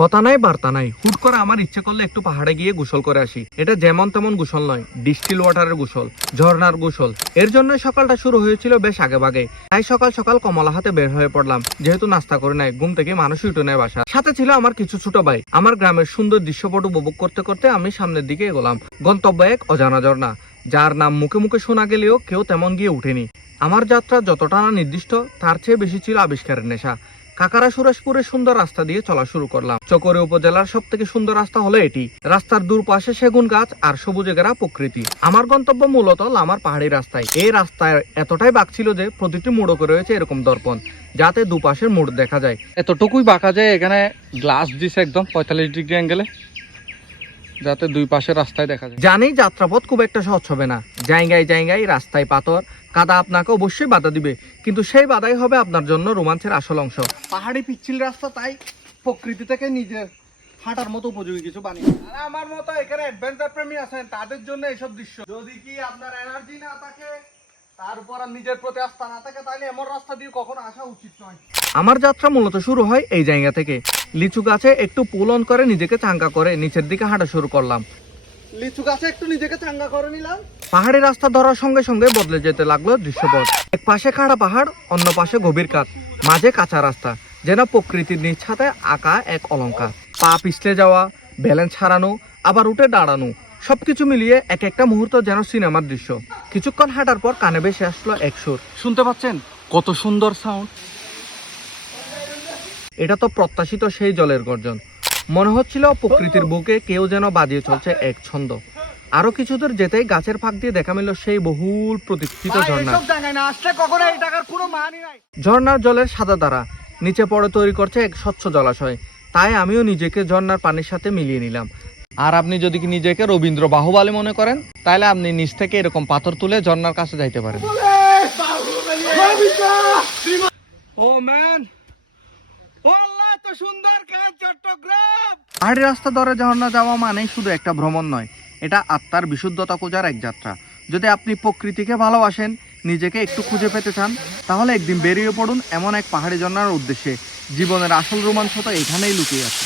কথা নাই বার্তা নাই, হুট করে আমার ইচ্ছে করলে একটু পাহাড়ে গিয়ে গোসল করে আসি। এটা যেমন তেমন গোসল নয়, ডিস্টিল ওয়াটারের গোসল, ঝর্ণার গোসল। এর জন্য সকালটা শুরু হয়েছিল বেশ আগে ভাগে। তাই সকাল সকাল কমলা হাতে বের হয়ে পড়লাম, যেহেতু নাস্তা করে নাই, ঘুম থেকে মানুষই উঠে নেয় বাসা। সাথে ছিল আমার কিছু ছোট ভাই। আমার গ্রামের সুন্দর দৃশ্যপট উপভোগ করতে করতে আমি সামনের দিকে এগোলাম। গন্তব্য এক অজানা ঝর্ণা, যার নাম মুখে মুখে শোনা গেলেও কেউ তেমন গিয়ে উঠেনি। আমার যাত্রা যতটা না নির্দিষ্ট, তার চেয়ে বেশি ছিল আবিষ্কারের নেশা। কাকারা সুরেশপুরের সুন্দর রাস্তা দিয়ে চলা শুরু করলাম। চকরি উপজেলার সব থেকে সুন্দর রাস্তা হলো এটি। রাস্তার দূর পাশে সেগুন গাছ আর সবুজে ঘেরা প্রকৃতি। আমার গন্তব্য মূলত লামার পাহাড়ি রাস্তায়। এই রাস্তায় এতটাই বাঁক ছিল যে প্রতিটি মোড়কে রয়েছে এরকম দর্পণ, যাতে দুপাশের মোড় দেখা যায়। এতটুকুই বাঁকা যায়, এখানে গ্লাস দিছে একদম 45 ডিগ্রি অ্যাঙ্গেলে, যাতে দুই পাশের রাস্তায় দেখা যায়। জানি যাত্রাপথ খুব একটা সহজ হবে না। জায়গায় জায়গায় রাস্তায় পাথর কাদা আপনাকে অবশ্যই বাধা দিবে, কিন্তু সেই বাধাই হবে আপনার জন্য রোমাঞ্চের আসল অংশ। পাহাড়ি পিচ্ছিল রাস্তা, তাই প্রকৃতি থেকে নিজের হাঁটার মতো উপযোগী কিছু বানিয়ে। আমার মতো এখানে অ্যাডভেঞ্চার প্রেমী আছেন, তাদের জন্য এইসব দৃশ্য। যদি কি আপনার এনার্জি না থাকে, তার উপর নিজের প্রতি আস্থা না থাকে, তাহলে এমন রাস্তা দিয়ে কখনো আসা উচিত নয়। আমার যাত্রা মূলত শুরু হয় এই জায়গা থেকে। লিচু গাছে একটু পুল অন করে নিজেকে চাঙ্গা করে নিচের দিকে হাঁটা শুরু করলাম। লিচু গাছে একটু নিজেকে চাঙ্গা করে নিলাম। পাহাড়ি রাস্তা ধরার সঙ্গে সঙ্গে বদলে যেতে লাগলো দৃশ্যপট। এক পাশে খাড়া পাহাড়, অন্য পাশে গভীর কাত, মাঝে কাঁচা রাস্তা, যেন প্রকৃতির নিজ হাতে আঁকা এক অলঙ্কার। পা পিছলে যাওয়া, ব্যালেন্স হারানো, আবার উঠে দাঁড়ানো, সবকিছু মিলিয়ে এক একটা মুহূর্ত যেন সিনেমার দৃশ্য। কিছুক্ষণ হাঁটার পর কানে ভেসে আসলো এক সুর। শুনতে পাচ্ছেন কত সুন্দর সাউন্ড? এটা তো প্রত্যাশিত সেই জলের গর্জন। মনে হচ্ছিল প্রকৃতির বুকে কেউ যেন বাজিয়ে চলছে এক ছন্দ। আরো কিছু দূর যেতেই গাছের ফাঁক দিয়ে দেখা মিলল সেই বহুল প্রতীক্ষিত ঝর্ণা। ঝর্ণার জলের সাদা ধারা নিচে পড়ে তৈরি করছে এক স্বচ্ছ জলাশয়। তাই আমিও নিজেকে ঝর্ণার পানির সাথে মিলিয়ে নিলাম। আর আপনি যদি নিজেকে রবীন্দ্র বাহুবলী মনে করেন, তাহলে আপনি নিচ থেকে এরকম পাথর তুলে ঝর্ণার কাছে যাইতে পারেন। ও ম্যান, পাহাড়ি রাস্তা ধরে ঝর্ণা যাওয়া মানে শুধু একটা ভ্রমণ নয়, এটা আত্মার বিশুদ্ধতা খোঁজার এক যাত্রা। যদি আপনি প্রকৃতিকে ভালোবাসেন, নিজেকে একটু খুঁজে পেতে চান, তাহলে একদিন বেরিয়ে পড়ুন এমন এক পাহাড়ি ঝর্ণার উদ্দেশ্যে। জীবনের আসল রোমাঞ্চ তো এখানেই লুকিয়ে আছে।